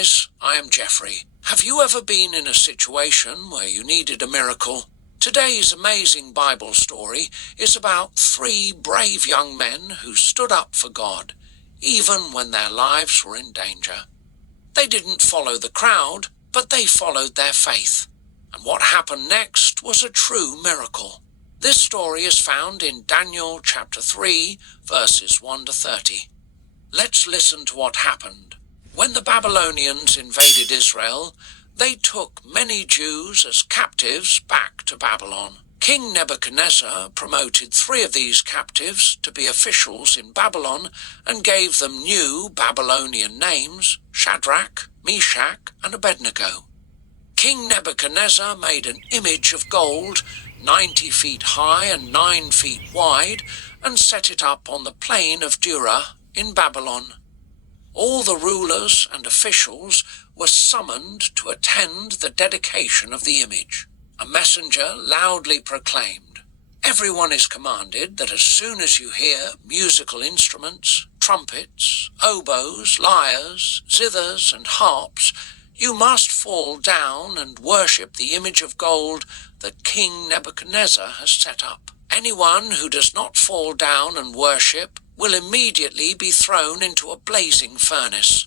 guys, I am Geoffrey. Have you ever been in a situation where you needed a miracle? Today's amazing Bible story is about 3 brave young men who stood up for God, even when their lives were in danger. They didn't follow the crowd, but they followed their faith. And what happened next was a true miracle. This story is found in Daniel chapter 3, verses 1 to 30. Let's listen to what happened. When the Babylonians invaded Israel, they took many Jews as captives back to Babylon. King Nebuchadnezzar promoted 3 of these captives to be officials in Babylon and gave them new Babylonian names, Shadrach, Meshach, and Abednego. King Nebuchadnezzar made an image of gold 90 feet high and 9 feet wide and set it up on the plain of Dura in Babylon. All the rulers and officials were summoned to attend the dedication of the image. A messenger loudly proclaimed, "Everyone is commanded that as soon as you hear musical instruments, trumpets, oboes, lyres, zithers, and harps, you must fall down and worship the image of gold that King Nebuchadnezzar has set up. Anyone who does not fall down and worship will immediately be thrown into a blazing furnace."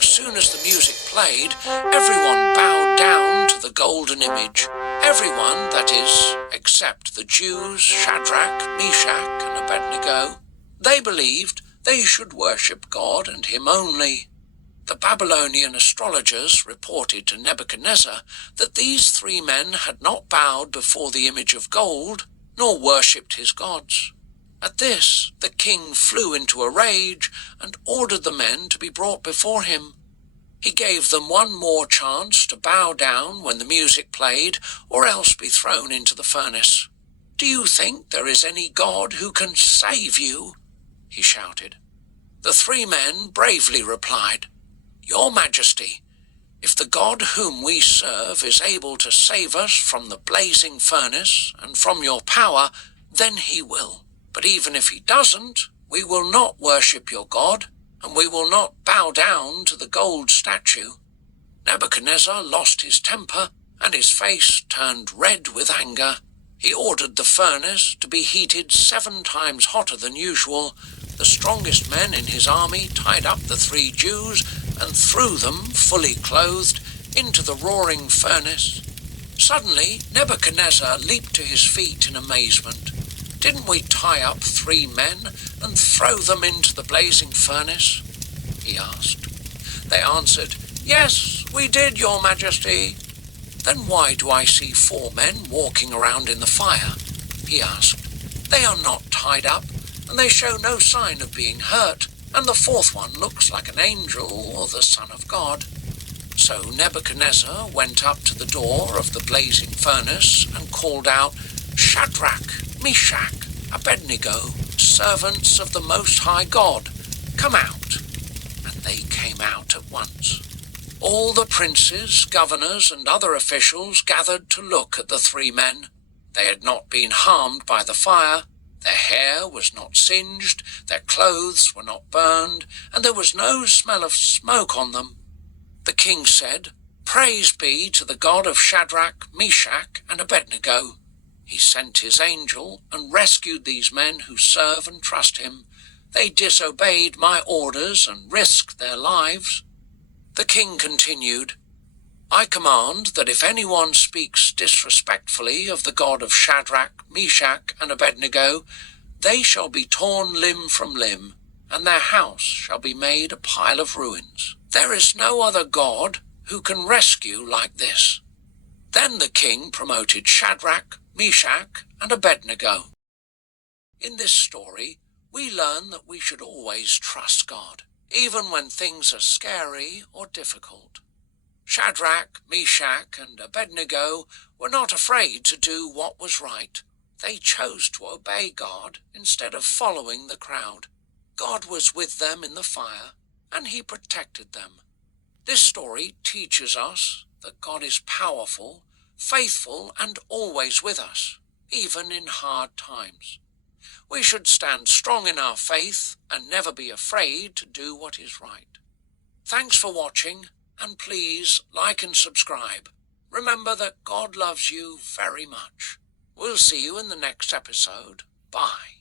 As soon as the music played, everyone bowed down to the golden image. Everyone, that is, except the Jews, Shadrach, Meshach, and Abednego. They believed they should worship God and Him only. The Babylonian astrologers reported to Nebuchadnezzar that these 3 men had not bowed before the image of gold, nor worshipped his gods. At this, the king flew into a rage and ordered the men to be brought before him. He gave them one more chance to bow down when the music played, or else be thrown into the furnace. "Do you think there is any God who can save you?" he shouted. The 3 men bravely replied, "Your Majesty, if the God whom we serve is able to save us from the blazing furnace and from your power, then he will. But even if he doesn't, we will not worship your God, and we will not bow down to the gold statue." Nebuchadnezzar lost his temper, and his face turned red with anger. He ordered the furnace to be heated 7 times hotter than usual. The strongest men in his army tied up the 3 Jews and threw them, fully clothed, into the roaring furnace. Suddenly, Nebuchadnezzar leaped to his feet in amazement. "Didn't we tie up 3 men and throw them into the blazing furnace?" he asked. They answered, "Yes, we did, Your Majesty." "Then why do I see 4 men walking around in the fire?" he asked. "They are not tied up, and they show no sign of being hurt, and the 4th one looks like an angel or the Son of God." So Nebuchadnezzar went up to the door of the blazing furnace and called out, "Shadrach, Meshach, Abednego, servants of the Most High God, come out." And they came out at once. All the princes, governors, and other officials gathered to look at the 3 men. They had not been harmed by the fire. Their hair was not singed, their clothes were not burned, and there was no smell of smoke on them. The king said, "Praise be to the God of Shadrach, Meshach, and Abednego. He sent his angel and rescued these men who serve and trust him. They disobeyed my orders and risked their lives." The king continued, "I command that if anyone speaks disrespectfully of the God of Shadrach, Meshach, and Abednego, they shall be torn limb from limb, and their house shall be made a pile of ruins. There is no other God who can rescue like this." Then the king promoted Shadrach, Meshach, and Abednego. In this story, we learn that we should always trust God, even when things are scary or difficult. Shadrach, Meshach, and Abednego were not afraid to do what was right. They chose to obey God instead of following the crowd. God was with them in the fire, and he protected them. This story teaches us that God is powerful, faithful, and always with us, even in hard times. We should stand strong in our faith and never be afraid to do what is right. Thanks for watching, And please like and subscribe. Remember that God loves you very much. We'll see you in the next episode. Bye.